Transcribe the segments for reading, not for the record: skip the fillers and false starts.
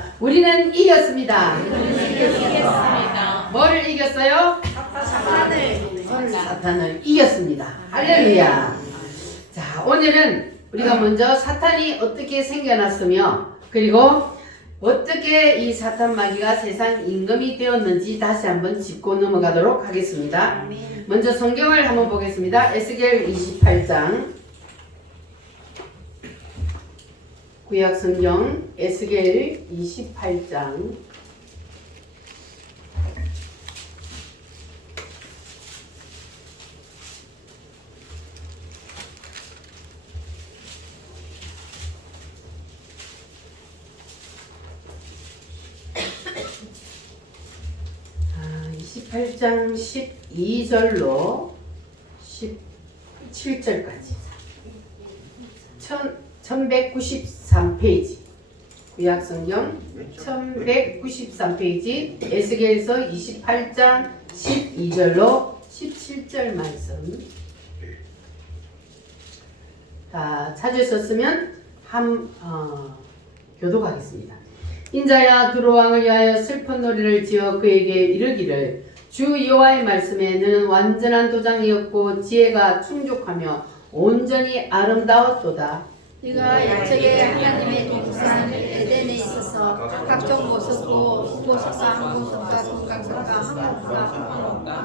할렐루야. 우리는 이겼습니다. 이겼습니다. 뭐를 이겼어요? 사탄을 이겼습니다. 할렐루야. 자, 오늘은 우리가 먼저 사탄이 어떻게 생겨났으며 그리고 어떻게 이 사탄 마귀가 세상 임금이 되었는지 다시 한번 짚고 넘어가도록 하겠습니다. 먼저 성경을 한번 보겠습니다. 에스겔 28장 구약 성경 에스겔 28장 28장 12절로 17절까지 1193페이지 구약성경 1193페이지 에스겔서 28장 12절로 17절 말씀 다 찾으셨으면 교독하겠습니다. 인자야 두로 왕을 위하여 슬픈 노래를 지어 그에게 이르기를 주 여호와의 말씀에 너는 완전한 도장이었고 지혜가 충족하며 온전히 아름다웠도다. 네가 야곱의 하나님의 동산 에덴에 있어서 각종 보석과 금강석과 한옥과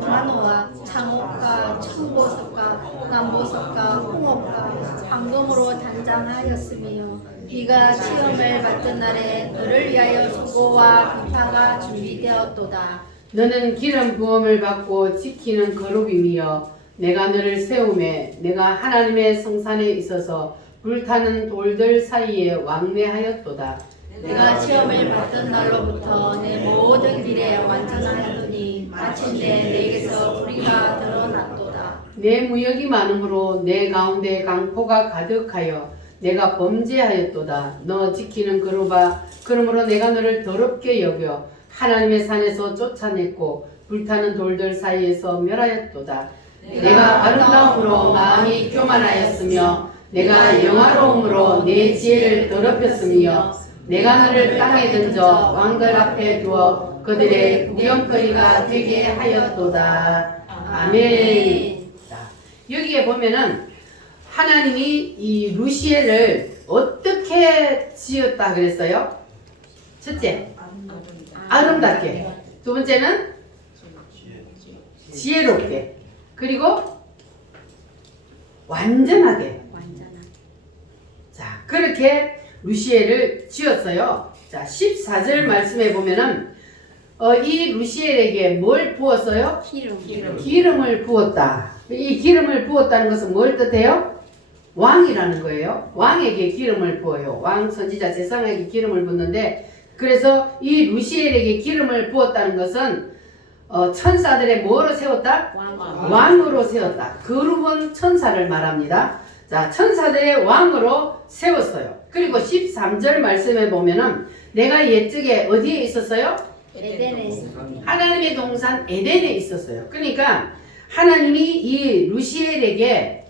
만호와 창옥과 청보석과 남보석과 홍옥과 황금으로 단장하였으며 네가 시험을 받던 날에 너를 위하여 수고와 비파가 준비되었도다. 너는 기름 부음을 받고 지키는 거룩임이여 내가 너를 세우매 내가 하나님의 성산에 있어서 불타는 돌들 사이에 왕래하였도다. 내가 시험을 받던 날로부터 내 모든 길에 완전하였더니 마침내 내게서 불의가 드러났도다. 내 무역이 많으므로 내 가운데 강포가 가득하여 내가 범죄하였도다. 너 지키는 그러므로 내가 너를 더럽게 여겨 하나님의 산에서 쫓아냈고 불타는 돌들 사이에서 멸하였도다. 내가 아름다움으로 마음이 교만하였으며 내가 영화로움으로 내 지혜를 더럽혔으며 내가 너를 땅에 던져 왕들 앞에 두어 그들의 구경거리가 되게 하였도다. 아멘. 자, 여기에 보면은 하나님이 이 루시엘을 어떻게 지었다 그랬어요? 첫째, 아름답게. 두 번째는 지혜롭게. 그리고 완전하게. 자, 그렇게 루시엘을 지었어요. 자, 14절 말씀에 보면은 이 루시엘에게 뭘 부었어요? 기름을 부었다. 이 기름을 부었다는 것은 뭘 뜻해요? 왕이라는 거예요. 왕에게 기름을 부어요. 왕 선지자 제사장에게 기름을 붓는데 그래서 이 루시엘에게 기름을 부었다는 것은 천사들의 뭐로 세웠다? 왕으로 세웠다. 거룩한 천사를 말합니다. 자, 천사들의 왕으로 세웠어요. 그리고 13절 말씀에 보면은 내가 옛적에 어디에 있었어요? 에덴에 하나님의 동산 에덴에 있었어요. 그러니까 하나님이 이 루시엘에게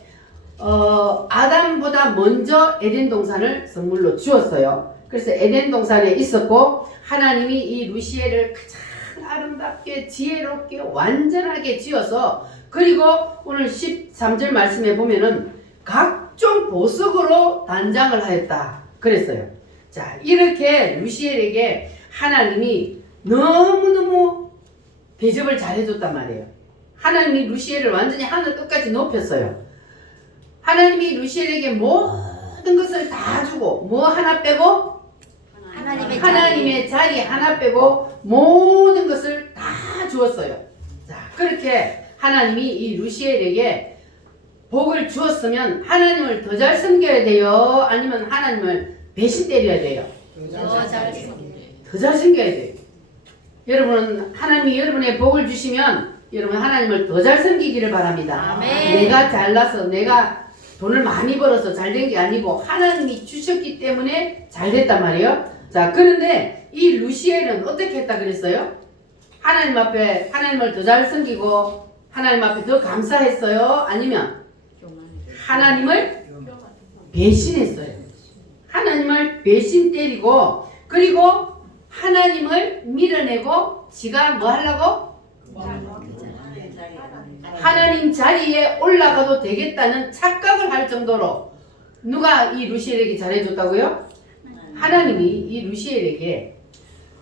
아담보다 먼저 에덴 동산을 선물로 주었어요. 그래서 에덴 동산에 있었고 하나님이 이 루시엘을 가장 아름답게 지혜롭게 완전하게 지어서 그리고 오늘 13절 말씀에 보면은 각종 보석으로 단장을 하였다 그랬어요. 자, 이렇게 루시엘에게 하나님이 너무너무 대접을 잘해줬단 말이에요. 하나님이 루시엘을 완전히 하늘 끝까지 높였어요. 하나님이 루시엘에게 모든 것을 다 주고 뭐 하나 빼고 하나님의 자리 하나 빼고 모든 것을 다 주었어요. 자, 그렇게 하나님이 이 루시엘에게 복을 주었으면 하나님을 더 잘 섬겨야 돼요? 아니면 하나님을 배신 때려야 돼요? 더 잘 섬겨야 돼요. 여러분은 하나님이 여러분의 복을 주시면 여러분 하나님을 더 잘 섬기기를 바랍니다. 아멘. 내가 잘나서 내가 돈을 많이 벌어서 잘 된 게 아니고 하나님이 주셨기 때문에 잘 됐단 말이에요. 자, 그런데 이 루시엘은 어떻게 했다 그랬어요? 하나님 앞에 하나님을 더 잘 섬기고 하나님 앞에 더 감사했어요? 아니면 하나님을 배신했어요? 하나님을 배신 때리고 그리고 하나님을 밀어내고 지가 뭐 하려고? 하나님 자리에 올라가도 되겠다는 착각을 할 정도로 누가 이 루시엘에게 잘해줬다고요? 하나님이 이 루시엘에게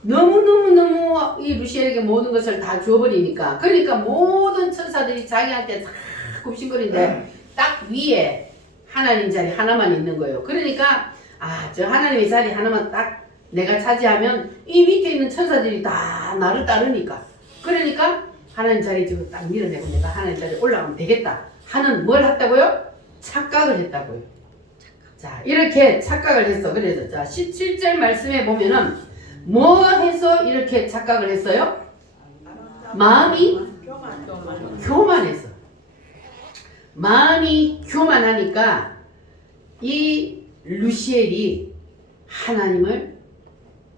너무너무너무 이 루시엘에게 모든 것을 다 주어버리니까 그러니까 모든 천사들이 자기한테 다 굽신거리는데 딱 위에 하나님 자리 하나만 있는 거예요. 그러니까 저 하나님의 자리 하나만 딱 내가 차지하면 이 밑에 있는 천사들이 다 나를 따르니까 그러니까 하나님 자리 지금 딱 밀어내고 내가 하나님 자리에 올라가면 되겠다 하는 뭘 했다고요? 착각을 했다고요. 자 이렇게 착각을 했어. 그래서 자 17절 말씀에 보면은 뭐 해서 이렇게 착각을 했어요? 마음이 교만했어. 마음이 교만하니까 이 루시엘이 하나님을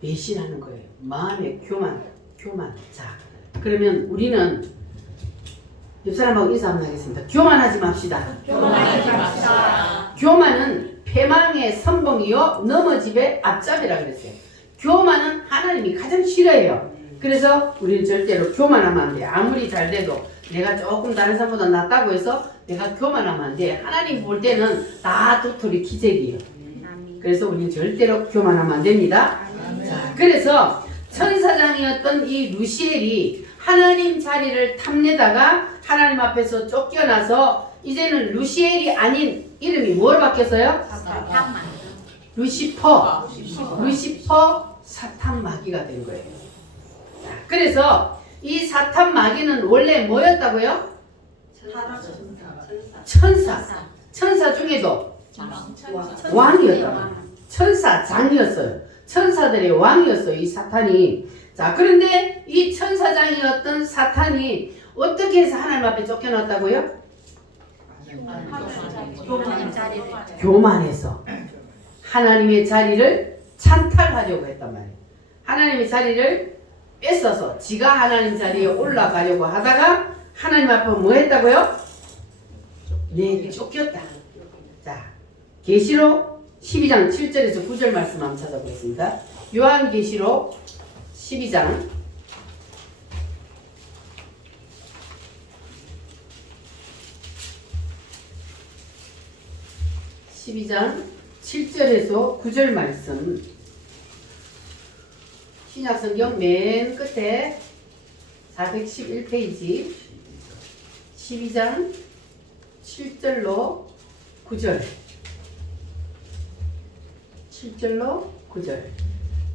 배신하는 거예요. 마음의 교만. 자, 그러면 우리는 옆 사람하고 인사 한번 하겠습니다. 교만하지 맙시다. 교만은 패망의 선봉이요 넘어집의 앞잡이라 그랬어요. 교만은 하나님이 가장 싫어해요. 그래서 우리는 절대로 교만하면 안 돼. 아무리 잘 돼도 내가 조금 다른 사람보다 낫다고 해서 내가 교만하면 안 돼. 하나님 볼 때는 다 도토리 기적이에요. 그래서 우리는 절대로 교만하면 안 됩니다. 자, 그래서 천사장이었던 이 루시엘이 하나님 자리를 탐내다가 하나님 앞에서 쫓겨나서 이제는 루시엘이 아닌 이름이 뭐로 바뀌었어요? 루시퍼 사탄 마귀가 된 거예요. 자, 그래서 이 사탄 마귀는 원래 뭐였다고요? 천사 중에도 왕이었다. 천사장이었어요. 천사들의 왕이었어요. 이 사탄이. 자, 그런데 이 천사장이었던 사탄이 어떻게 해서 하나님 앞에 쫓겨났다고요? 교만해서 하나님의 자리를 찬탈하려고 했단 말이에요. 하나님의 자리를 뺏어서 지가 하나님 자리에 올라가려고 하다가 하나님 앞에 뭐 했다고요? 네, 쫓겼다. 자, 계시록 12장 7절에서 9절 말씀 한번 찾아보겠습니다. 요한계시록 12장 7절에서 9절 말씀. 신약성경 맨 끝에 411페이지 12장 7절로 9절 7절로 9절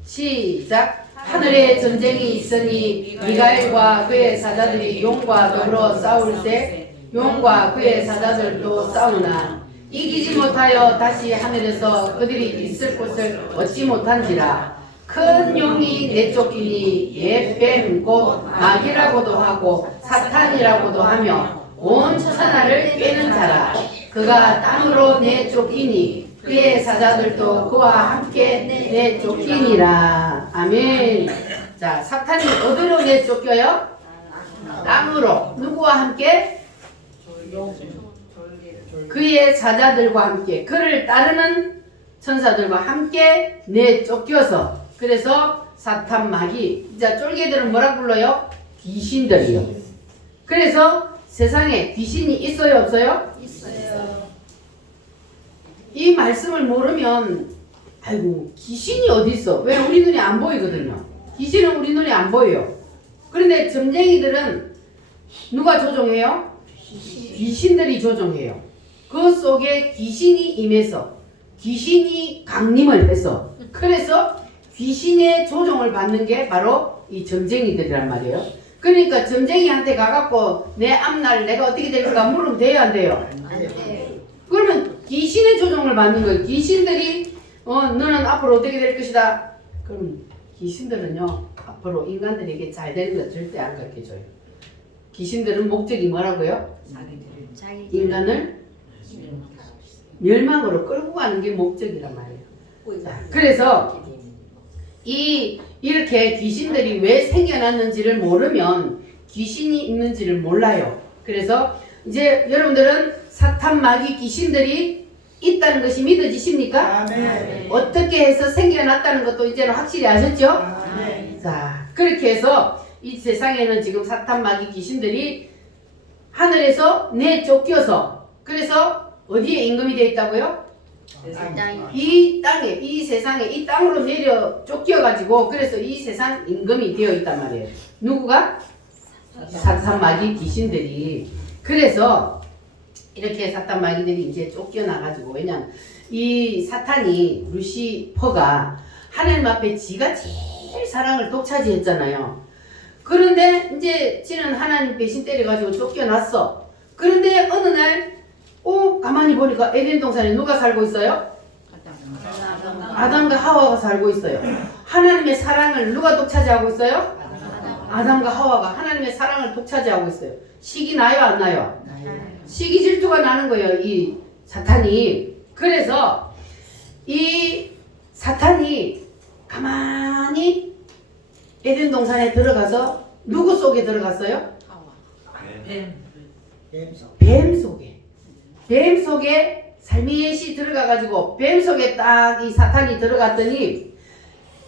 시작. 하늘에 전쟁이 있으니 미가엘과 그의 사자들이 용과 더불어 싸울때 용과 그의 사자들도 싸우나 이기지 못하여 다시 하늘에서 그들이 있을 곳을 얻지 못한지라. 큰 용이 내쫓기니 옛뱀 곧 마귀라고도 하고 사탄이라고도 하며 온 천하를 꿰는 자라. 그가 땅으로 내쫓기니 그의 사자들도 그와 함께 내쫓기니라. 아멘. 자, 사탄이 어디로 내쫓겨요? 땅으로. 누구와 함께? 그의 사자들과 함께, 그를 따르는 천사들과 함께 내쫓겨서. 그래서 사탄 마귀, 이제 쫄개들은 뭐라 불러요? 귀신들이요. 그래서 세상에 귀신이 있어요, 없어요? 있어요. 이 말씀을 모르면 아이고 귀신이 어디 있어? 왜 우리 눈에 안 보이거든요. 귀신은 우리 눈에 안 보여요. 그런데 점쟁이들은 누가 조종해요? 귀신들이 조종해요. 그 속에 귀신이 임해서 귀신이 강림을 해서 그래서 귀신의 조종을 받는 게 바로 이 점쟁이들이란 말이에요. 그러니까 점쟁이한테 가갖고 내 앞날 내가 어떻게 될까 물으면 돼요, 안 돼요? 네. 그러면 귀신의 조종을 받는 거예요. 귀신들이 너는 앞으로 어떻게 될 것이다. 그럼 귀신들은요 앞으로 인간들에게 잘 되는 거 절대 안 가르쳐줘요. 귀신들은 목적이 뭐라고요? 인간을 멸망으로 끌고 가는 게 목적이란 말이에요. 자, 그래서 이렇게 귀신들이 왜 생겨났는지를 모르면 귀신이 있는지를 몰라요. 그래서 이제 여러분들은 사탄 마귀 귀신들이 있다는 것이 믿어지십니까? 아멘. 어떻게 해서 생겨났다는 것도 이제는 확실히 아셨죠? 아멘. 자, 그렇게 해서 이 세상에는 지금 사탄 마귀 귀신들이 하늘에서 내쫓겨서 그래서 어디에 임금이 되어 있다고요? 이 땅에, 이 세상에, 이 땅으로 내려 쫓겨가지고 그래서 이 세상 임금이 되어 있단 말이에요. 누구가? 사탄 마귀 귀신들이. 그래서 이렇게 사탄 마귀들이 이제 쫓겨나가지고, 왜냐면 이 사탄이, 루시퍼가 하나님 앞에 지가 제일 사랑을 독차지했잖아요. 그런데 이제 지는 하나님 배신 때려가지고 쫓겨났어. 그런데 어느 날 가만히 보니까 에덴 동산에 누가 살고 있어요? 아담과 하와가 살고 있어요. 하나님의 사랑을 누가 독차지하고 있어요? 아담과 하와가 하나님의 사랑을 독차지하고 있어요. 시기 나요, 안 나요? 시기 질투가 나는 거예요, 이 사탄이. 그래서 이 사탄이 가만히 에덴 동산에 들어가서 누구 속에 들어갔어요? 뱀 속에. 뱀 속에 살며시 들어가가지고 뱀 속에 딱 이 사탄이 들어갔더니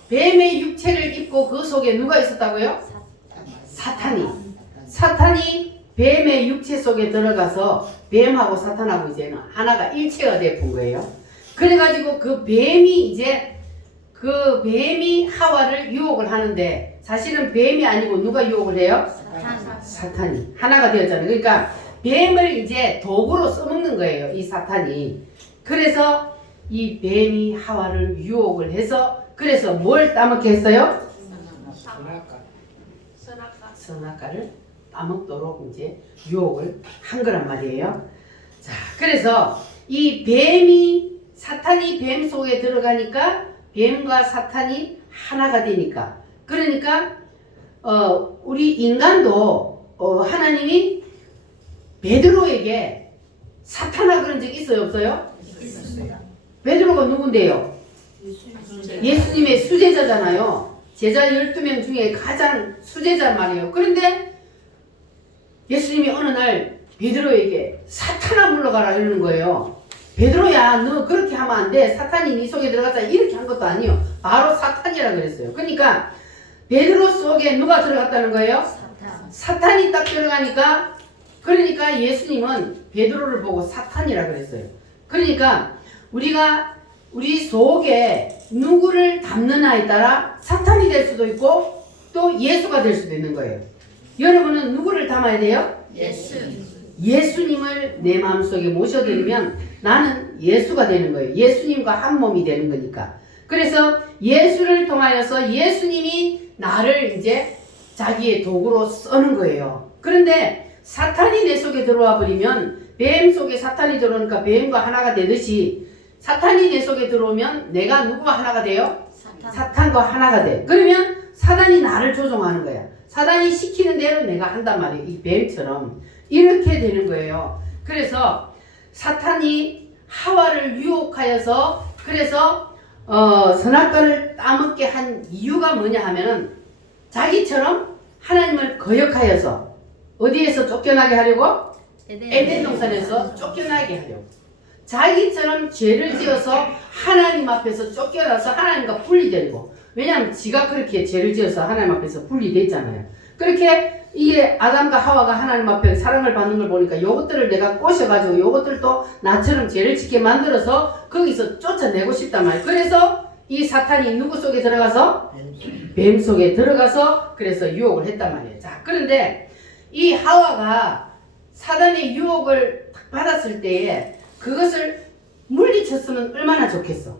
뱀의 육체를 입고 그 속에 누가 있었다고요? 사탄이 뱀의 육체 속에 들어가서 뱀하고 사탄하고 이제는 하나가 일체가 되어본 거예요. 그래가지고 그 뱀이 하와를 유혹을 하는데 사실은 뱀이 아니고 누가 유혹을 해요? 사탄이 하나가 되었잖아요. 그러니까 뱀을 이제 도구로 써먹는 거예요, 이 사탄이. 그래서 이 뱀이 하와를 유혹을 해서 그래서 뭘 따먹게 했어요? 선악과를 따먹도록 이제 유혹을 한 거란 말이에요. 자, 그래서 이 사탄이 뱀 속에 들어가니까 뱀과 사탄이 하나가 되니까 그러니까 우리 인간도 하나님이 베드로에게 사탄아 그런 적 있어요, 없어요? 있습니다. 베드로가 누군데요? 예수님의 수제자잖아요. 제자 12명 중에 가장 수제자 말이에요. 그런데 예수님이 어느 날 베드로에게 사탄아 물러가라 이러는 거예요. 베드로야, 너 그렇게 하면 안 돼. 사탄이 네 속에 들어갔다. 이렇게 한 것도 아니에요. 바로 사탄이라 그랬어요. 그러니까 베드로 속에 누가 들어갔다는 거예요? 사탄이 딱 들어가니까 그러니까 예수님은 베드로를 보고 사탄이라 그랬어요. 그러니까 우리 속에 누구를 담느냐에 따라 사탄이 될 수도 있고 또 예수가 될 수도 있는 거예요. 여러분은 누구를 담아야 돼요? 예수님을 내 마음속에 모셔드리면 나는 예수가 되는 거예요. 예수님과 한 몸이 되는 거니까. 그래서 예수를 통하여서 예수님이 나를 이제 자기의 도구로 쓰는 거예요. 그런데 사탄이 내 속에 들어와 버리면 뱀 속에 사탄이 들어오니까 뱀과 하나가 되듯이 사탄이 내 속에 들어오면 내가 누구와 하나가 돼요? 사탄과 하나가 돼. 그러면 사단이 나를 조종하는 거야. 사단이 시키는 대로 내가 한단 말이에요. 이 뱀처럼. 이렇게 되는 거예요. 그래서 사탄이 하와를 유혹하여서 그래서 선악과를 따먹게 한 이유가 뭐냐 하면은 자기처럼 하나님을 거역하여서 어디에서 쫓겨나게 하려고? 에덴 동산에서 쫓겨나게 하려고. 자기처럼 죄를 지어서 하나님 앞에서 쫓겨나서 하나님과 분리되고. 왜냐하면 지가 그렇게 죄를 지어서 하나님 앞에서 분리됐잖아요. 그렇게 이게 아담과 하와가 하나님 앞에 사랑을 받는 걸 보니까 요것들을 내가 꼬셔가지고 요것들도 나처럼 죄를 짓게 만들어서 거기서 쫓아내고 싶단 말이에요. 그래서 이 사탄이 누구 속에 들어가서? 뱀 속에 들어가서 그래서 유혹을 했단 말이에요. 자, 그런데 이 하와가 사단의 유혹을 받았을 때에 그것을 물리쳤으면 얼마나 좋겠어.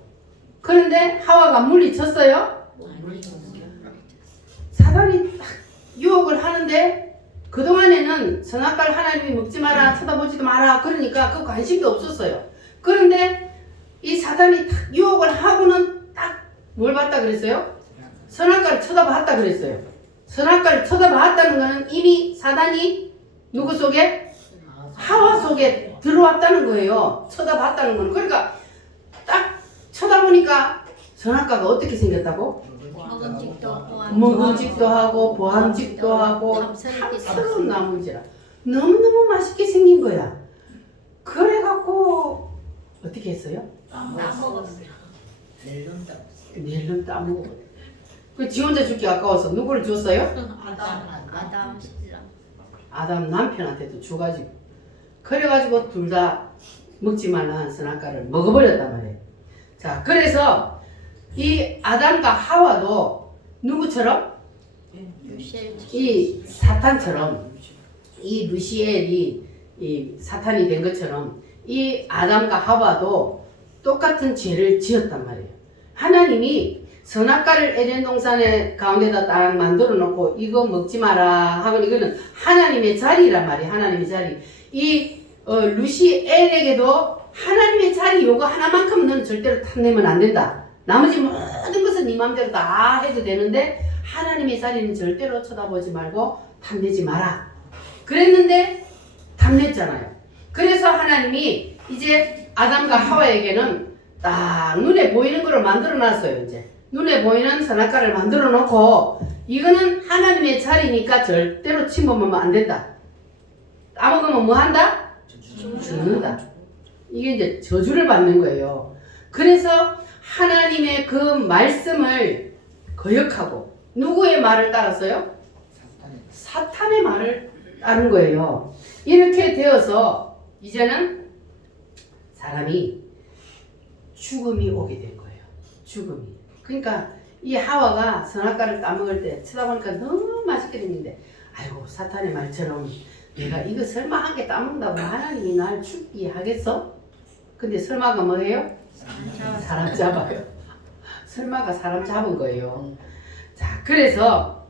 그런데 하와가 물리쳤어요? 사단이 딱 유혹을 하는데 그동안에는 선악과를 하나님이 먹지 마라, 쳐다보지도 마라 그러니까 그 관심도 없었어요. 그런데 이 사단이 딱 유혹을 하고는 딱 뭘 봤다 그랬어요? 선악과를 쳐다봤다 그랬어요. 선악과를 쳐다봤다는 거는 이미 사단이 누구 속에? 하와 속에 들어왔다는 거예요. 쳐다봤다는 거는. 그러니까 딱 쳐다보니까 선악과가 어떻게 생겼다고? 먹음직도 하고 보암직도 하고 탐스러운 나무지라 너무너무 맛있게 생긴 거야. 그래갖고 어떻게 어떻게 했어요? 따먹었어요. 낼름 따먹어. 지 혼자 죽기 아까워서 누구를 줬어요? 아담 신랑. 아담 남편한테도 줘가지고. 그래가지고 둘 다 먹지 말라는 선악과를 먹어버렸단 말이에요. 자, 그래서 이 아담과 하와도 누구처럼? 이 사탄처럼, 이 루시엘이 이 사탄이 된 것처럼 이 아담과 하와도 똑같은 죄를 지었단 말이에요. 하나님이 선악과를 에덴 동산의 가운데다 딱 만들어 놓고 이거 먹지 마라 하고, 이거는 하나님의 자리란 말이에요. 하나님의 자리. 이 루시엘에게도 하나님의 자리 요거 하나만큼 너는 절대로 탐내면 안 된다. 나머지 모든 것은 네 맘대로 다 해도 되는데 하나님의 자리는 절대로 쳐다보지 말고 탐내지 마라. 그랬는데 탐냈잖아요. 그래서 하나님이 이제 아담과 하와에게는 딱 눈에 보이는 거를 만들어 놨어요. 이제 눈에 보이는 선악과를 만들어 놓고 이거는 하나님의 자리니까 절대로 침범하면 안 된다. 따먹으면 뭐 한다? 죽는다. 이게 이제 저주를 받는 거예요. 그래서 하나님의 그 말씀을 거역하고 누구의 말을 따랐어요? 사탄의 말을 따른 거예요. 이렇게 되어서 이제는 사람이 죽음이 오게 된 거예요. 죽음이. 그러니까 이 하와가 선악과를 따먹을 때 쳐다보니까 너무 맛있게 생긴데, 아이고 사탄의 말처럼 내가 이거 설마 한 개 따먹는다고 하나님이 날 죽게 하겠어? 근데 설마가 뭐예요? 사람 잡아요. 설마가 사람 잡은 거예요. 자, 그래서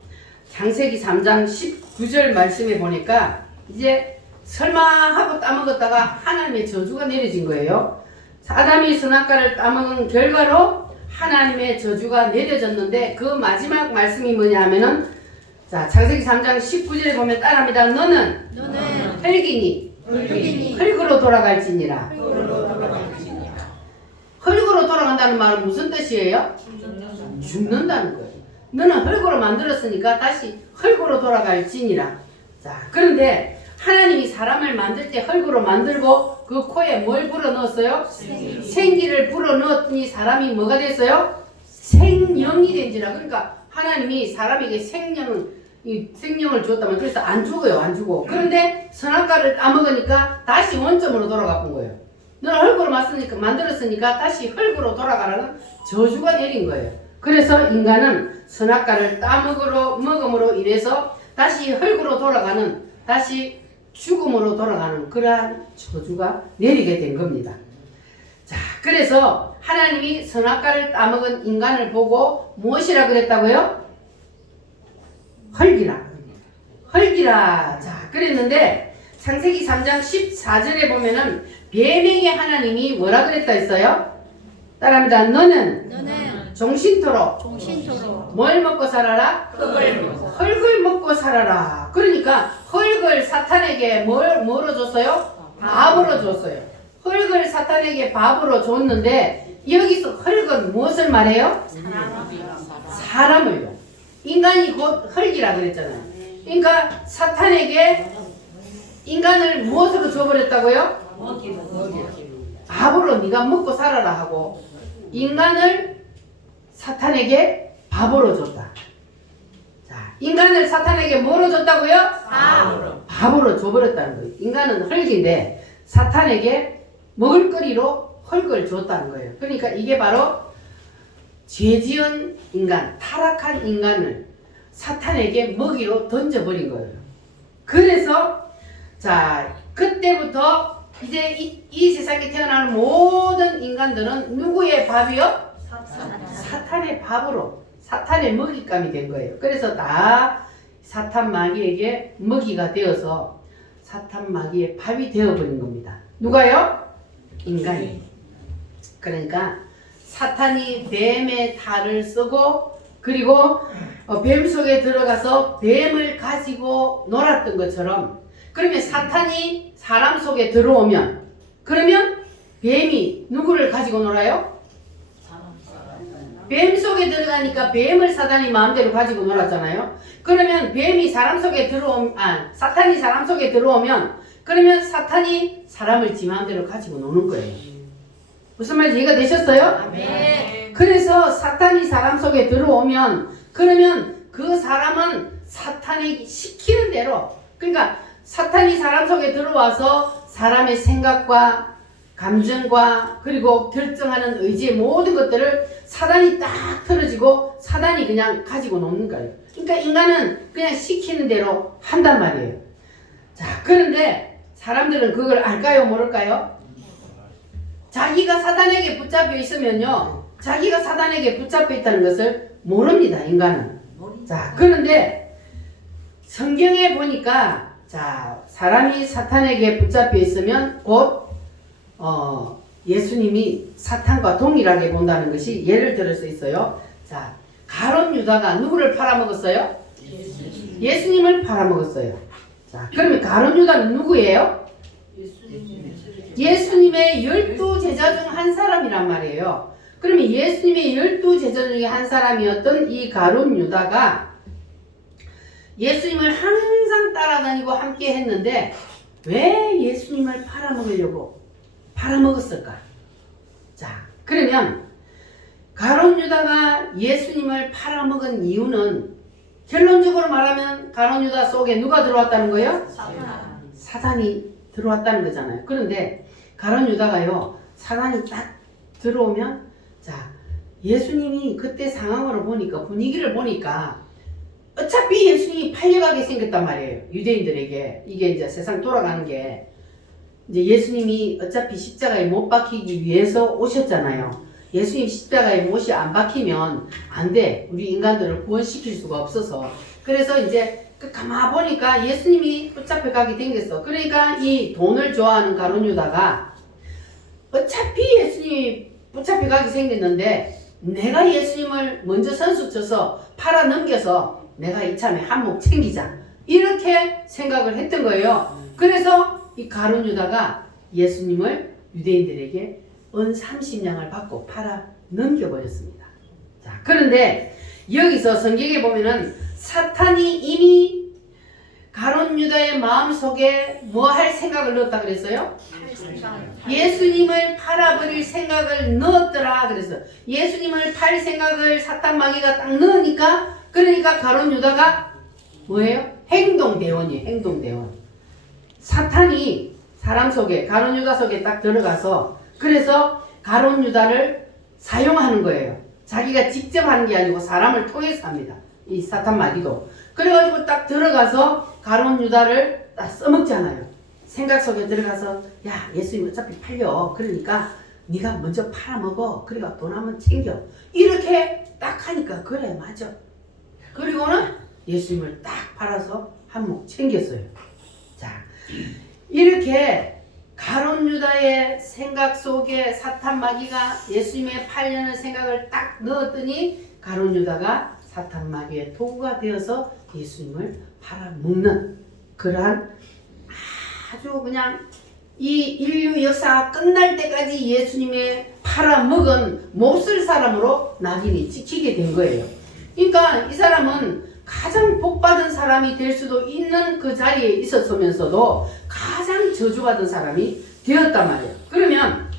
창세기 3장 19절 말씀에 보니까 이제 설마 하고 따먹었다가 하나님의 저주가 내려진 거예요. 아담이 선악과를 따먹은 결과로 하나님의 저주가 내려졌는데 그 마지막 말씀이 뭐냐 하면은, 자, 창세기 3장 19절에 보면 따라합니다. 너는 혈기니 흙으로 돌아갈지니라. 흙으로 돌아간다는 말은 무슨 뜻이에요? 죽는다는 거예요. 너는 흙으로 만들었으니까 다시 흙으로 돌아갈지니라. 자, 그런데 하나님이 사람을 만들 때 흙으로 만들고 그 코에 뭘 불어넣었어요? 생기를 불어넣었더니 사람이 뭐가 됐어요? 생명이 된지라. 그러니까 하나님이 사람에게 생명을 줬다면 그래서 안 죽어요. 안 죽어. 그런데 선악과를 따먹으니까 다시 원점으로 돌아가 본 거예요. 너는 흙으로 만들었으니까 다시 흙으로 돌아가라는 저주가 내린 거예요. 그래서 인간은 선악과를 먹음으로 인해서 다시 흙으로 돌아가는, 다시 죽음으로 돌아가는 그러한 저주가 내리게 된 겁니다. 자, 그래서 하나님이 선악과를 따먹은 인간을 보고 무엇이라 그랬다고요? 헐기라. 자, 그랬는데 창세기 3장 14절에 보면은 뱀에게 하나님이 뭐라 그랬다 했어요? 따라합니다. 너는 종신토록 뭘 먹고 살아라? 흙을 먹고 살아라. 그러니까 흙을 사탄에게 뭐로 줬어요? 밥으로 줬어요. 흙을 사탄에게 밥으로 줬는데 여기서 흙은 무엇을 말해요? 사람을요. 인간이 곧 흙이라 그랬잖아요. 그러니까 사탄에게 인간을 무엇으로 줘버렸다고요? 밥으로 네가 먹고 살아라 하고 인간을 사탄에게 밥으로 줬다. 자, 인간을 사탄에게 뭐로 줬다고요? 밥으로 줘버렸다는 거예요. 인간은 흙인데 사탄에게 먹을거리로 흙을 줬다는 거예요. 그러니까 이게 바로 죄지은 인간, 타락한 인간을 사탄에게 먹이로 던져버린 거예요. 그래서 자, 그때부터 이제 이 세상에 태어나는 모든 인간들은 누구의 밥이요? 사탄의 밥으로, 사탄의 먹잇감이 된 거예요. 그래서 다 사탄 마귀에게 먹이가 되어서 사탄 마귀의 밥이 되어버린 겁니다. 누가요? 인간이. 그러니까 사탄이 뱀의 탈을 쓰고 그리고 뱀 속에 들어가서 뱀을 가지고 놀았던 것처럼, 그러면 사탄이 사람 속에 들어오면 그러면 뱀이 누구를 가지고 놀아요? 뱀 속에 들어가니까 뱀을 사탄이 마음대로 가지고 놀았잖아요. 그러면 뱀이 사람 속에 사탄이 사람 속에 들어오면 그러면 사탄이 사람을 지 마음대로 가지고 노는 거예요. 무슨 말인지 이해가 되셨어요? 아멘. 그래서 사탄이 사람 속에 들어오면 그러면 그 사람은 사탄이 시키는 대로, 그러니까 사탄이 사람 속에 들어와서 사람의 생각과 감정과 그리고 결정하는 의지의 모든 것들을 사단이 딱 틀어지고 사단이 그냥 가지고 노는 거예요. 그러니까 인간은 그냥 시키는 대로 한단 말이에요. 자, 그런데 사람들은 그걸 알까요? 모를까요? 자기가 사단에게 붙잡혀 있으면요, 자기가 사단에게 붙잡혀 있다는 것을 모릅니다, 인간은. 자, 그런데 성경에 보니까, 자, 사람이 사탄에게 붙잡혀 있으면 곧 예수님이 사탄과 동일하게 본다는 것이 예를 들을 수 있어요. 자, 가룟 유다가 누구를 팔아먹었어요? 예수님을 팔아먹었어요. 자, 그러면 가룟 유다는 누구예요? 예수님의 12제자 중 한 사람이란 말이에요. 그러면 예수님의 12제자 중에 한 사람이었던 이 가룟 유다가 예수님을 항상 따라다니고 함께 했는데 왜 예수님을 팔아먹었을까? 자, 그러면 가룟 유다가 예수님을 팔아먹은 이유는 결론적으로 말하면 가룟 유다 속에 누가 들어왔다는 거예요? 사단이 들어왔다는 거잖아요. 그런데 가룟 유다가요, 사단이 딱 들어오면, 자, 예수님이 그때 상황으로 보니까, 분위기를 보니까 어차피 예수님이 팔려가게 생겼단 말이에요. 유대인들에게. 이게 이제 세상 돌아가는 게 이제 예수님이 어차피 십자가에 못 박히기 위해서 오셨잖아요. 예수님 십자가에 못이 안 박히면 안 돼. 우리 인간들을 구원시킬 수가 없어서. 그래서 이제 가만 보니까 예수님이 붙잡혀 가게 생겼어. 그러니까 이 돈을 좋아하는 가룟 유다가 어차피 예수님이 붙잡혀 가게 생겼는데 내가 예수님을 먼저 선수 쳐서 팔아 넘겨서 내가 이참에 한몫 챙기자, 이렇게 생각을 했던 거예요. 그래서 이 가룟 유다가 예수님을 유대인들에게 은 30냥을 받고 팔아 넘겨버렸습니다. 자, 그런데 여기서 성경에 보면은 사탄이 이미 가룟 유다의 마음속에 뭐 할 생각을 넣었다 그랬어요? 예수님을 팔아버릴 생각을 넣었더라 그랬어요. 예수님을 팔 생각을 사탄 마귀가 딱 넣으니까, 그러니까 가룟 유다가 뭐예요? 행동대원이에요. 행동대원. 사탄이 사람 속에, 가룟 유다 속에 딱 들어가서 그래서 가룟 유다를 사용하는 거예요. 자기가 직접 하는 게 아니고 사람을 통해서 합니다. 이 사탄 마귀도. 그래가지고 딱 들어가서 가룟 유다를 딱 써먹잖아요. 생각 속에 들어가서, 야, 예수님 어차피 팔려. 그러니까 네가 먼저 팔아먹어. 그러니까 돈 한번 챙겨. 이렇게 딱 하니까 그래, 맞아. 그리고는 예수님을 딱 팔아서 한몫 챙겼어요. 자, 이렇게 가룟 유다의 생각 속에 사탄 마귀가 예수님의 팔려는 생각을 딱 넣었더니 가룟 유다가 사탄 마귀의 도구가 되어서 예수님을 팔아먹는 그러한 아주 그냥 이 인류 역사가 끝날 때까지 예수님의 팔아먹은 몹쓸 사람으로 낙인이 찍히게 된 거예요. 그러니까 이 사람은 가장 복받은 사람이 될 수도 있는 그 자리에 있었으면서도 가장 저주받은 사람이 되었단 말이에요. 그러면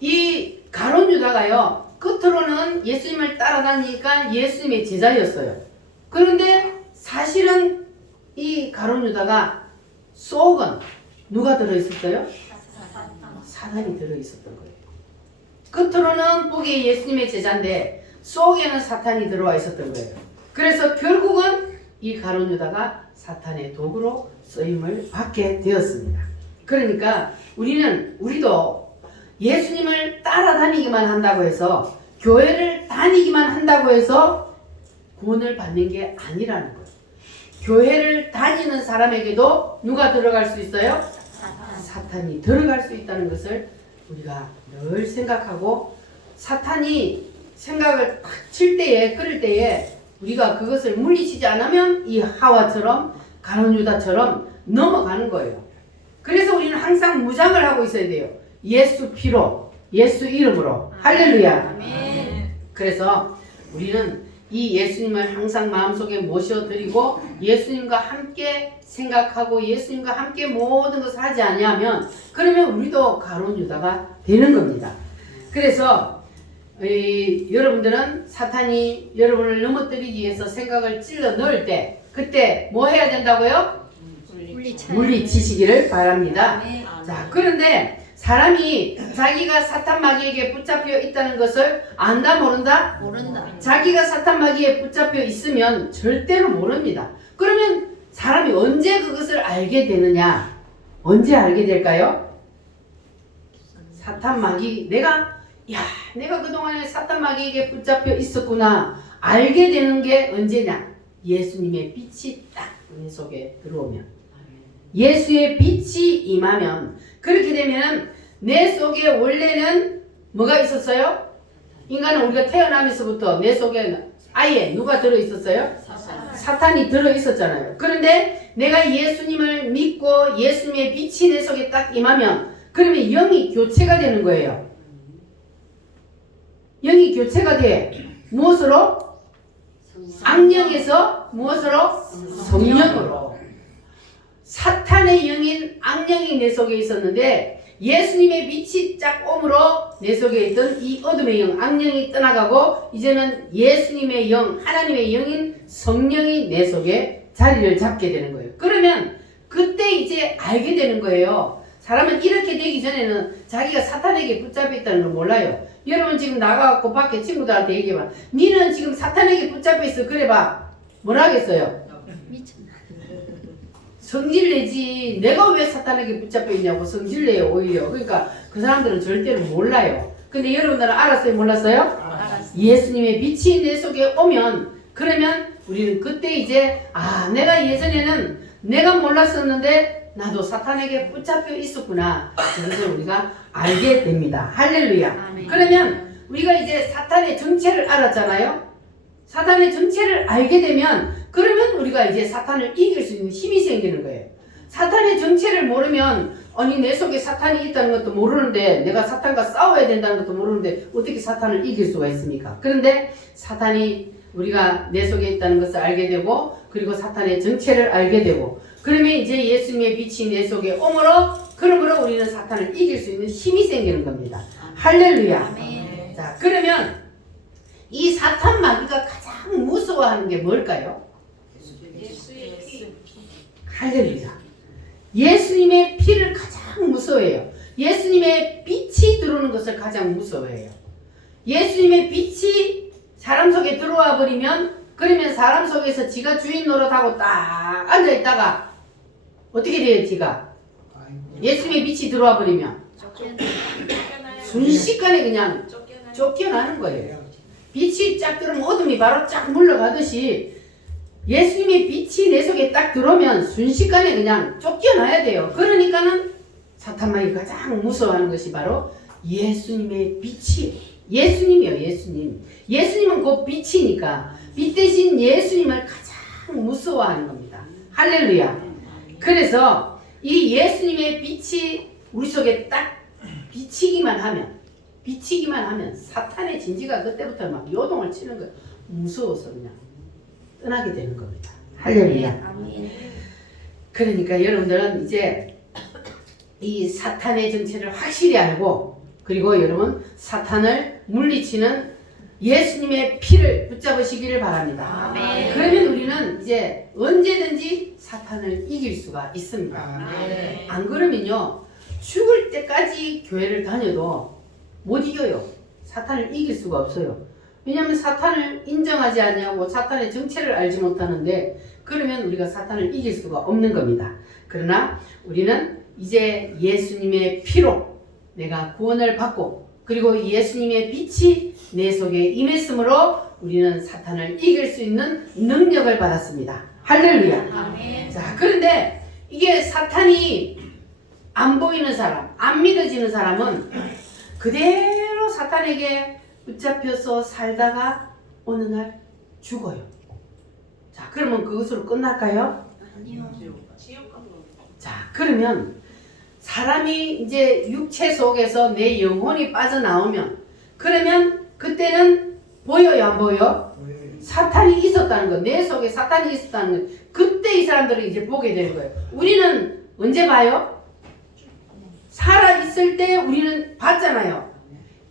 이 가룟 유다가요, 끝으로는 예수님을 따라다니니까 예수님의 제자였어요. 그런데 사실은 이 가룟 유다가 속은 누가 들어있었어요? 사단이 들어있었던 거예요. 겉으로는 보기에 예수님의 제자인데 속에는 사탄이 들어와 있었던 거예요. 그래서 결국은 이 가룟 유다가 사탄의 도구로 쓰임을 받게 되었습니다. 그러니까 우리도 예수님을 따라다니기만 한다고 해서, 교회를 다니기만 한다고 해서 구원을 받는 게 아니라는 거예요. 교회를 다니는 사람에게도 누가 들어갈 수 있어요? 사탄이 들어갈 수 있다는 것을 우리가 늘 생각하고, 사탄이 생각을 칠 때에, 끌을 때에 우리가 그것을 물리치지 않으면 이 하와처럼 가룟 유다처럼 넘어가는 거예요. 그래서 우리는 항상 무장을 하고 있어야 돼요. 예수 피로, 예수 이름으로. 할렐루야. 아멘. 그래서 우리는 이 예수님을 항상 마음속에 모셔드리고 예수님과 함께 생각하고 예수님과 함께 모든 것을 하지 아니하면 그러면 우리도 가룟 유다가 되는 겁니다. 그래서 여러분들은 사탄이 여러분을 넘어뜨리기 위해서 생각을 찔러 넣을 때 그때 뭐 해야 된다고요? 물리치시기를 바랍니다. 자, 그런데 사람이 자기가 사탄 마귀에게 붙잡혀 있다는 것을 안다 모른다? 모른다. 자기가 사탄 마귀에 붙잡혀 있으면 절대로 모릅니다. 그러면 사람이 언제 그것을 알게 되느냐? 언제 알게 될까요? 사탄 마귀 내가 그동안에 사탄 마귀에게 붙잡혀 있었구나 알게 되는 게 언제냐? 예수님의 빛이 딱 내 속에 들어오면 예수의 빛이 임하면 그렇게 되면 내 속에 원래는 뭐가 있었어요? 인간은 우리가 태어나면서부터 내 속에 아예 누가 들어있었어요? 사탄이 들어있었잖아요. 그런데 내가 예수님을 믿고 예수님의 빛이 내 속에 딱 임하면 그러면 영이 교체가 되는 거예요. 영이 교체가 돼. 무엇으로? 악령에서 무엇으로? 성령으로. 사탄의 영인 악령이 내 속에 있었는데 예수님의 빛이 쫙 옴으로 내 속에 있던 이 어둠의 영 악령이 떠나가고 이제는 예수님의 영 하나님의 영인 성령이 내 속에 자리를 잡게 되는 거예요. 그러면 그때 이제 알게 되는 거예요. 사람은 이렇게 되기 전에는 자기가 사탄에게 붙잡혀 있다는 걸 몰라요. 여러분 지금 나가갖고 밖에 친구들한테 얘기해봐. 니는 지금 사탄에게 붙잡혀 있어. 그래봐. 뭐라 하겠어요? 미쳤나. 성질내지. 내가 왜 사탄에게 붙잡혀 있냐고 성질내요 오히려. 그러니까 그 사람들은 절대로 몰라요. 근데 여러분들은 알았어요? 몰랐어요? 알았어. 예수님의 빛이 내 속에 오면 그러면 우리는 그때 이제 내가 예전에는 내가 몰랐었는데 나도 사탄에게 붙잡혀 있었구나. 그것을 우리가 알게 됩니다. 할렐루야. 아멘. 그러면 우리가 이제 사탄의 정체를 알았잖아요. 사탄의 정체를 알게 되면 그러면 우리가 이제 사탄을 이길 수 있는 힘이 생기는 거예요. 사탄의 정체를 모르면 아니 내 속에 사탄이 있다는 것도 모르는데 내가 사탄과 싸워야 된다는 것도 모르는데 어떻게 사탄을 이길 수가 있습니까? 그런데 사탄이 우리가 내 속에 있다는 것을 알게 되고 그리고 사탄의 정체를 알게 되고 그러면 이제 예수님의 빛이 내 속에 오므로 그러므로 우리는 사탄을 이길 수 있는 힘이 생기는 겁니다. 할렐루야. 아멘. 자, 그러면 이 사탄 마귀가 가장 무서워하는 게 뭘까요? 할렐루야. 예수님의 피를 가장 무서워해요. 예수님의 빛이 들어오는 것을 가장 무서워해요. 예수님의 빛이 사람 속에 들어와 버리면 그러면 사람 속에서 지가 주인 노릇하고 딱 앉아있다가 어떻게 돼요 지가? 예수님의 빛이 들어와 버리면 순식간에 그냥 쫓겨나는 거예요. 빛이 쫙 들어오면 어둠이 바로 쫙 물러가듯이 예수님의 빛이 내 속에 딱 들어오면 순식간에 그냥 쫓겨나야 돼요. 그러니까는 사탄 마귀가 가장 무서워하는 것이 바로 예수님의 빛이에요. 예수님이요, 예수님. 예수님은 곧 빛이니까 빛 대신 예수님을 가장 무서워하는 겁니다. 할렐루야. 그래서 이 예수님의 빛이 우리 속에 딱 비치기만 하면 사탄의 진지가 그때부터 막 요동을 치는 거예요. 무서워서 그냥 떠나게 되는 겁니다. 할렐루야. 아멘. 그러니까 여러분들은 이제 이 사탄의 정체를 확실히 알고 그리고 여러분 사탄을 물리치는 예수님의 피를 붙잡으시기를 바랍니다. 아멘. 그러면 우리는 이제 언제든지 사탄을 이길 수가 있습니다. 안 그러면요 죽을 때까지 교회를 다녀도 못 이겨요. 사탄을 이길 수가 없어요. 왜냐하면 사탄을 인정하지 않냐고 사탄의 정체를 알지 못하는데 그러면 우리가 사탄을 이길 수가 없는 겁니다. 그러나 우리는 이제 예수님의 피로 내가 구원을 받고 그리고 예수님의 빛이 내 속에 임했으므로 우리는 사탄을 이길 수 있는 능력을 받았습니다. 할렐루야. 아멘. 자, 그런데 이게 사탄이 안 보이는 사람, 안 믿어지는 사람은 그대로 사탄에게 붙잡혀서 살다가 어느 날 죽어요. 자, 그러면 그것으로 끝날까요? 아니요. 자, 그러면 사람이 이제 육체 속에서 내 영혼이 빠져나오면 그러면 그때는 보여요, 안 보여? 사탄이 있었다는 거, 내 속에 사탄이 있었다는 거, 그때 이 사람들은 이제 보게 되는 거예요. 우리는 언제 봐요? 살아있을 때 우리는 봤잖아요.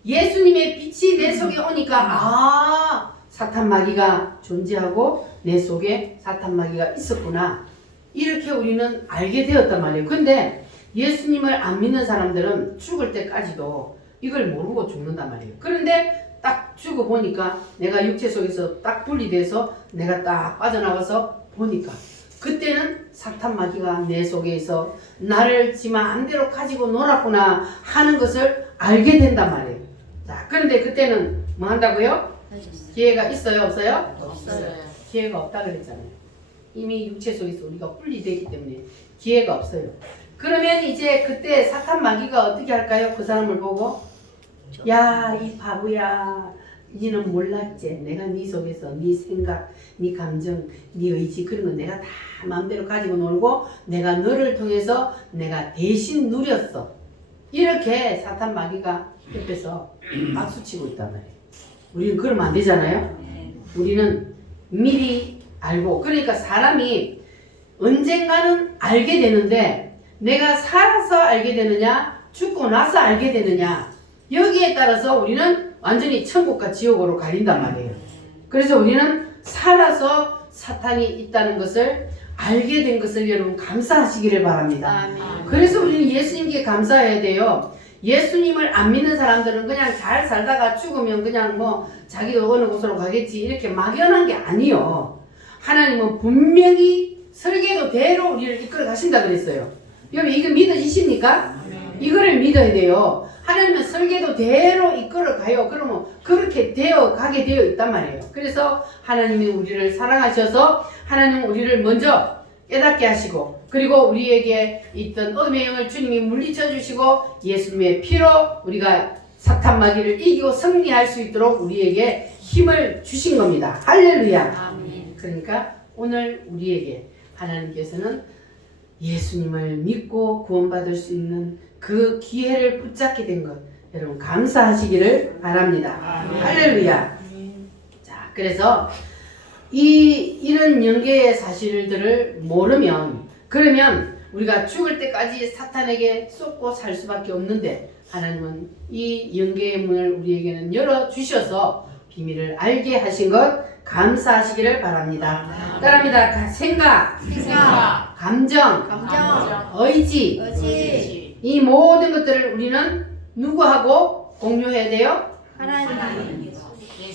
예수님의 빛이 내 속에 오니까 사탄 마귀가 존재하고 내 속에 사탄 마귀가 있었구나, 이렇게 우리는 알게 되었단 말이에요. 근데 예수님을 안 믿는 사람들은 죽을 때까지도 이걸 모르고 죽는단 말이에요. 그런데 딱 죽어보니까 내가 육체 속에서 딱 분리돼서 내가 딱 빠져나가서 보니까 그때는 사탄 마귀가 내 속에 있어 나를 지 마음대로 가지고 놀았구나 하는 것을 알게 된단 말이에요. 자, 그런데 그때는 뭐 한다고요? 기회가 있어요, 없어요? 없어요. 기회가 없다 그랬잖아요. 이미 육체 속에서 우리가 분리되기 때문에 기회가 없어요. 그러면 이제 그때 사탄 마귀가 어떻게 할까요? 그 사람을 보고, 야, 이 바보야, 니는 몰랐지. 내가 네 속에서 네 생각, 네 감정, 네 의지, 그런 거 내가 다 마음대로 가지고 놀고 내가 너를 통해서 내가 대신 누렸어. 이렇게 사탄 마귀가 옆에서 박수치고 있단 말이에요. 우리는 그러면 안 되잖아요. 우리는 미리 알고, 그러니까 사람이 언젠가는 알게 되는데 내가 살아서 알게 되느냐 죽고 나서 알게 되느냐, 여기에 따라서 우리는 완전히 천국과 지옥으로 갈린단 말이에요. 그래서 우리는 살아서 사탄이 있다는 것을 알게 된 것을 여러분 감사하시기를 바랍니다. 그래서 우리는 예수님께 감사해야 돼요. 예수님을 안 믿는 사람들은 그냥 잘 살다가 죽으면 그냥 뭐 자기도 어느 곳으로 가겠지, 이렇게 막연한 게 아니요. 하나님은 분명히 설계도대로 우리를 이끌어 가신다 그랬어요. 여러분 이거 믿어지십니까? 이거를 믿어야 돼요. 하나님은 설계도대로 이끌어 가요. 그러면 그렇게 되어 가게 되어 있단 말이에요. 그래서 하나님이 우리를 사랑하셔서 하나님은 우리를 먼저 깨닫게 하시고, 그리고 우리에게 있던 어둠의 영을 주님이 물리쳐 주시고 예수님의 피로 우리가 사탄 마귀를 이기고 승리할 수 있도록 우리에게 힘을 주신 겁니다. 할렐루야. 아멘. 그러니까 오늘 우리에게 하나님께서는 예수님을 믿고 구원받을 수 있는 그 기회를 붙잡게 된 것, 여러분 감사하시기를 바랍니다. 할렐루야. 자, 그래서 이런 영계의 사실들을 모르면, 그러면 우리가 죽을 때까지 사탄에게 쏟고 살 수밖에 없는데, 하나님은 이 영계의 문을 우리에게는 열어주셔서 비밀을 알게 하신 것 감사하시기를 바랍니다. 따라합니다. 생각, 감정, 의지, 이 모든 것들을 우리는 누구하고 공유해야 돼요? 하나님.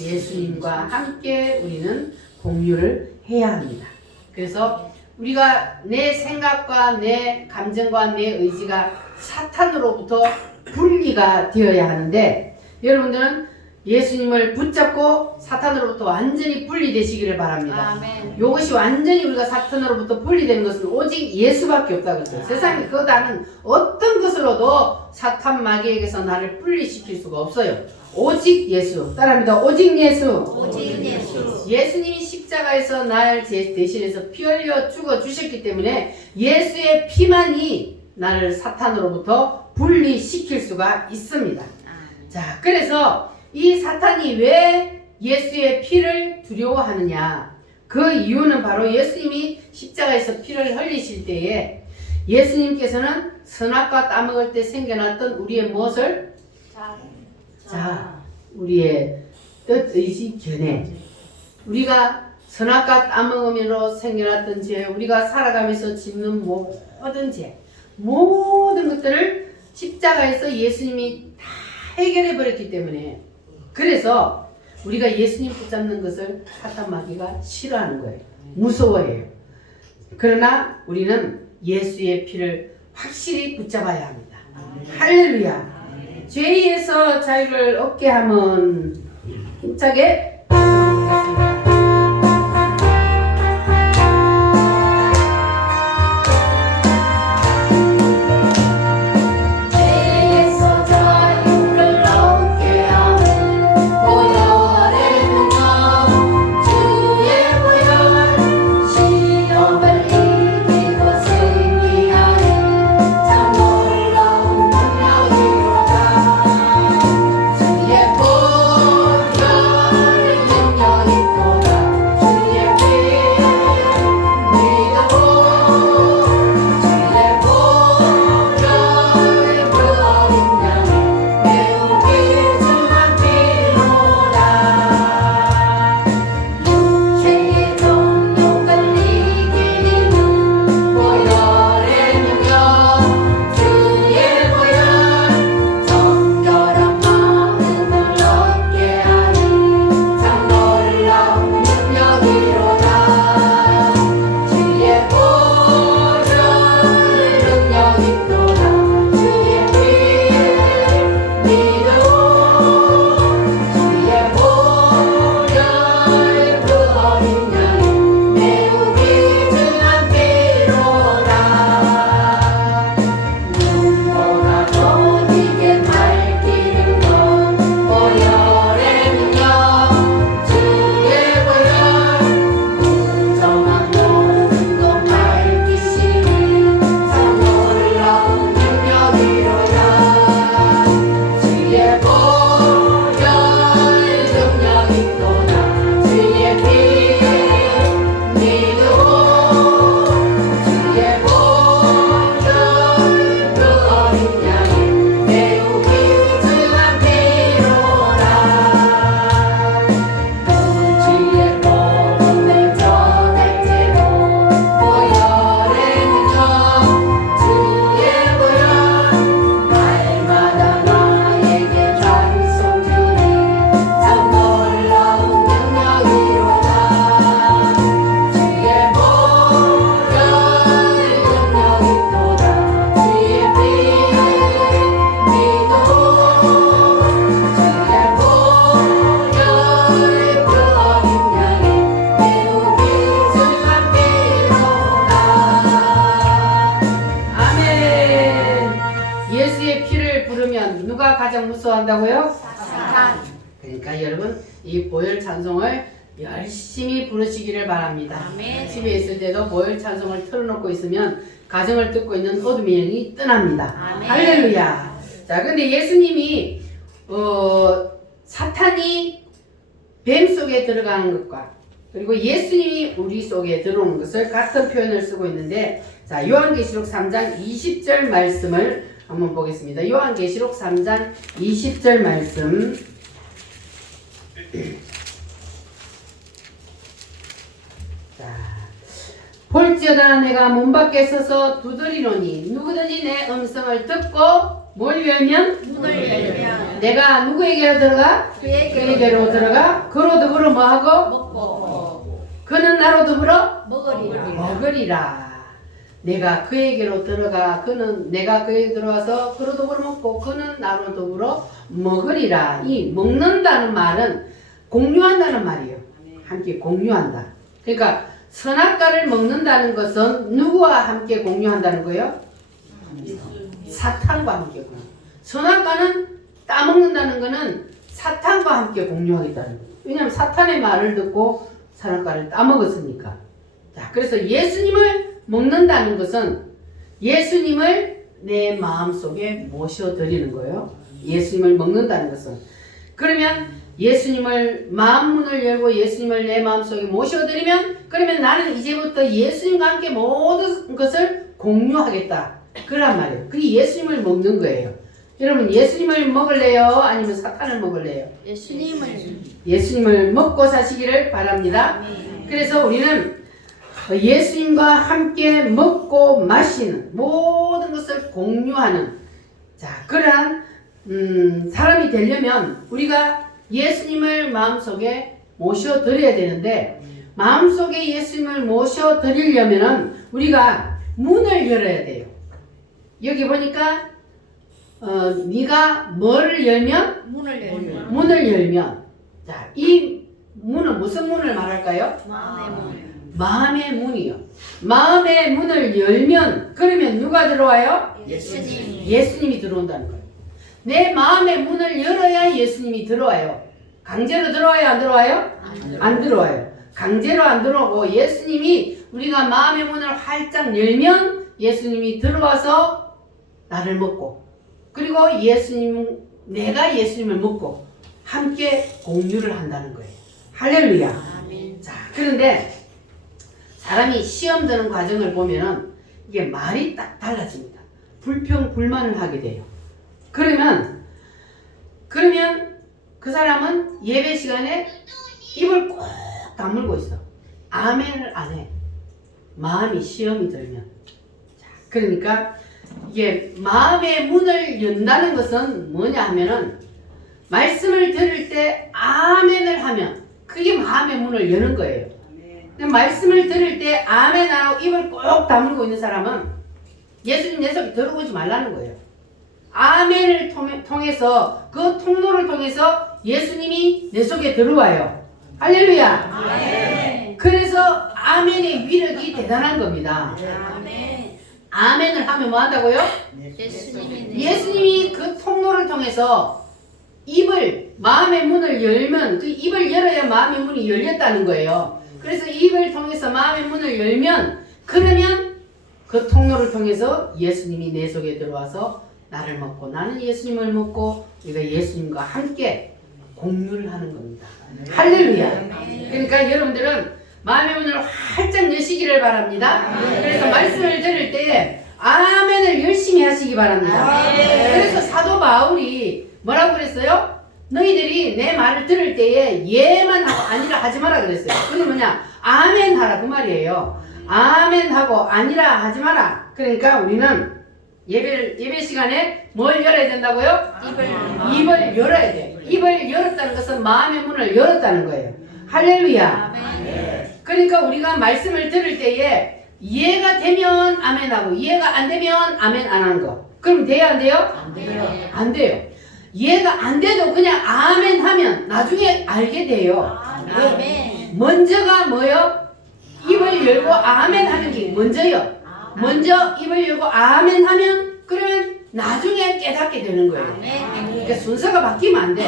예수님과 함께 우리는 공유를 해야 합니다. 그래서 우리가 내 생각과 내 감정과 내 의지가 사탄으로부터 분리가 되어야 하는데, 여러분들은 예수님을 붙잡고 사탄으로부터 완전히 분리되시기를 바랍니다. 아멘. 이것이 완전히 우리가 사탄으로부터 분리되는 것은 오직 예수밖에 없다고 했어요. 세상에 그 다른 어떤 것으로도 사탄 마귀에게서 나를 분리시킬 수가 없어요. 오직 예수. 따라합니다. 오직 예수. 오직 예수. 예수님이 십자가에서 나를 대신해서 피 흘려 죽어 주셨기 때문에 예수의 피만이 나를 사탄으로부터 분리시킬 수가 있습니다. 자, 그래서 이 사탄이 왜 예수의 피를 두려워하느냐, 그 이유는 바로 예수님이 십자가에서 피를 흘리실 때에 예수님께서는 선악과 따먹을 때 생겨났던 우리의 무엇을? 자, 우리의 뜻, 의지, 견해, 우리가 선악과 따먹음으로 생겨났던 죄, 우리가 살아가면서 짓는 모든 죄, 모든 것들을 십자가에서 예수님이 다 해결해 버렸기 때문에, 그래서 우리가 예수님 붙잡는 것을 사탄 마귀가 싫어하는 거예요. 무서워해요. 그러나 우리는 예수의 피를 확실히 붙잡아야 합니다. 할렐루야. 죄에서 자유를 얻게 하면 힘차게 하겠습니다. 주의 보혈 피를 부르면 누가 가장 무서워한다고요? 사탄. 그러니까 여러분 이 보혈 찬송을 열심히 부르시기를 바랍니다. 아멘. 집에 있을 때도 보혈 찬송을 틀어놓고 있으면 가정을 뜯고 있는 어둠의 영이 떠납니다. 아멘. 할렐루야. 자, 근데 예수님이 사탄이 뱀 속에 들어가는 것과 그리고 예수님이 우리 속에 들어오는 것을 같은 표현을 쓰고 있는데, 자, 요한계시록 3장 20절 말씀을 한번 보겠습니다. 요한계시록 3장 20절 말씀. 자, 볼지어다 내가 문 밖에 서서 두드리노니 누구든지 내 음성을 듣고 뭘 열면 문을 열면 내가 누구에게로 들어가? 그에게로 들어가 그로 더불어 뭐하고? 먹고 그는 나로 더불어 먹으리라. 먹으리라. 내가 그에게로 들어가 그는 내가 그에게 들어와서 그로 더불어 먹고 그는 나로 더불어 먹으리라. 이 먹는다는 말은 공유한다는 말이에요. 함께 공유한다. 그러니까 선악과를 먹는다는 것은 누구와 함께 공유한다는 거예요? 사탄과 함께 공유. 선악과는 따먹는다는 것은 사탄과 함께 공유하겠다는 거예요. 왜냐하면 사탄의 말을 듣고 선악과를 따먹었으니까. 자, 그래서 예수님을 먹는다는 것은 예수님을 내 마음속에 모셔드리는 거예요. 예수님을 먹는다는 것은. 그러면 예수님을 마음문을 열고 예수님을 내 마음속에 모셔드리면 그러면 나는 이제부터 예수님과 함께 모든 것을 공유하겠다. 그란 말이에요. 그게 예수님을 먹는 거예요. 여러분 예수님을 먹을래요? 아니면 사탄을 먹을래요? 예수님을 먹고 사시기를 바랍니다. 그래서 우리는 예수님과 함께 먹고 마시는 모든 것을 공유하는 그러한 사람이 되려면 우리가 예수님을 마음속에 모셔드려야 되는데 마음속에 예수님을 모셔드리려면 우리가 문을 열어야 돼요. 여기 보니까 네가 뭐를 열면? 문을 열면 자, 이 문은 무슨 문을 말할까요? 마음의 문이요. 마음의 문을 열면 그러면 누가 들어와요? 예수님이 들어온다는 거예요. 내 마음의 문을 열어야 예수님이 들어와요. 강제로 들어와요? 안 들어와요? 안 들어와요. 강제로 안 들어오고 예수님이 우리가 마음의 문을 활짝 열면 예수님이 들어와서 나를 먹고 그리고 내가 예수님을 먹고 함께 공유를 한다는 거예요. 할렐루야. 자, 그런데 사람이 시험 드는 과정을 보면은 이게 말이 딱 달라집니다. 불평불만을 하게 돼요. 그러면 그 사람은 예배 시간에 입을 꼭 다물고 있어. 아멘을 안 해. 마음이 시험이 들면. 자, 그러니까 이게 마음의 문을 연다는 것은 뭐냐 하면은 말씀을 들을 때 아멘을 하면 그게 마음의 문을 여는 거예요. 근데 말씀을 들을 때 아멘 안 하고 입을 꼭 다물고 있는 사람은 예수님 내 속에 들어오지 말라는 거예요. 아멘을 통해서 그 통로를 통해서 예수님이 내 속에 들어와요. 할렐루야. 아멘. 그래서 아멘의 위력이 대단한 겁니다. 아멘을 하면 뭐 한다고요? 예수님이 그 통로를 통해서 마음의 문을 열면 그 입을 열어야 마음의 문이 열렸다는 거예요. 그래서 입을 통해서 마음의 문을 열면 그러면 그 통로를 통해서 예수님이 내 속에 들어와서 나를 먹고 나는 예수님을 먹고 우리가 예수님과 함께 공유를 하는 겁니다. 할렐루야. 그러니까 여러분들은 마음의 문을 활짝 여시기를 바랍니다. 그래서 말씀을 들을 때 아멘을 열심히 하시기 바랍니다. 그래서 사도 바울이 뭐라고 그랬어요? 너희들이 내 말을 들을 때에 예만 아니라 하지 마라 그랬어요. 그게 뭐냐? 아멘 하라 그 말이에요. 아멘 하고 아니라 하지 마라. 그러니까 우리는 예배 시간에 뭘 열어야 된다고요? 입을 열어야 돼요. 입을 열었다는 것은 마음의 문을 열었다는 거예요. 할렐루야. 그러니까 우리가 말씀을 들을 때에 이해가 되면 아멘하고 이해가 안 되면 아멘 안 하는 거. 그럼 돼요 안 돼요? 안 돼요. 이해가 안 돼도 그냥 아멘 하면 나중에 알게 돼요. 먼저가 뭐요? 입을 열고 아멘 하는 게 먼저요. 먼저 입을 열고 아멘 하면 그러면 나중에 깨닫게 되는 거예요. 그러니까 순서가 바뀌면 안 돼.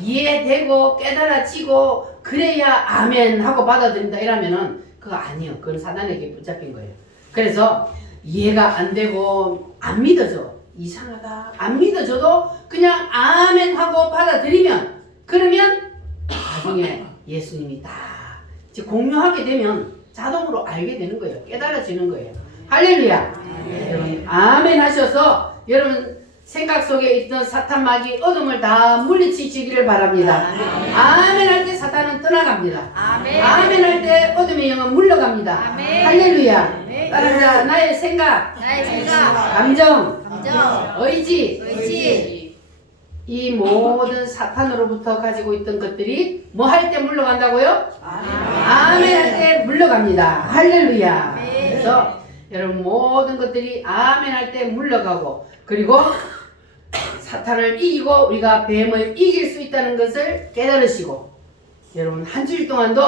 이해되고 깨달아지고 그래야 아멘 하고 받아들인다 이러면은 그거 아니에요. 그건 사단에게 붙잡힌 거예요. 그래서 이해가 안 되고 안 믿어져. 이상하다. 안 믿어져도 그냥 아멘 하고 받아들이면 그러면 나중에 예수님이 다 이제 공유하게 되면 자동으로 알게 되는 거예요. 깨달아지는 거예요. 할렐루야. 여러분 아멘 하셔서 여러분 생각 속에 있던 사탄 마귀 어둠을 다 물리치시기를 바랍니다. 아멘 할 때 사탄은 떠나갑니다. 아멘 할 때 어둠의 영은 물러갑니다. 아멘. 할렐루야. 아멘. 따라합니다. 나의 생각, 나의 생각, 감정, 감정, 의지, 의지, 이 모든 사탄으로부터 가지고 있던 것들이 뭐 할 때 물러간다고요? 아멘 할 때 물러갑니다. 할렐루야. 아멘. 그래서 여러분 모든 것들이 아멘 할 때 물러가고 그리고 사탄을 이기고 우리가 뱀을 이길 수 있다는 것을 깨달으시고 여러분 한 주일 동안도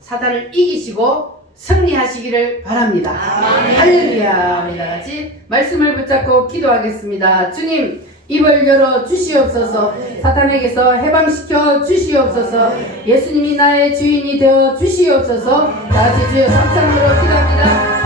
사탄을 이기시고 승리하시기를 바랍니다. 할렐루야. 우리 다 같이 말씀을 붙잡고 기도하겠습니다. 주님 입을 열어 주시옵소서. 사탄에게서 해방시켜 주시옵소서. 예수님이 나의 주인이 되어 주시옵소서. 다 같이 주여 3찬으로 기도합니다.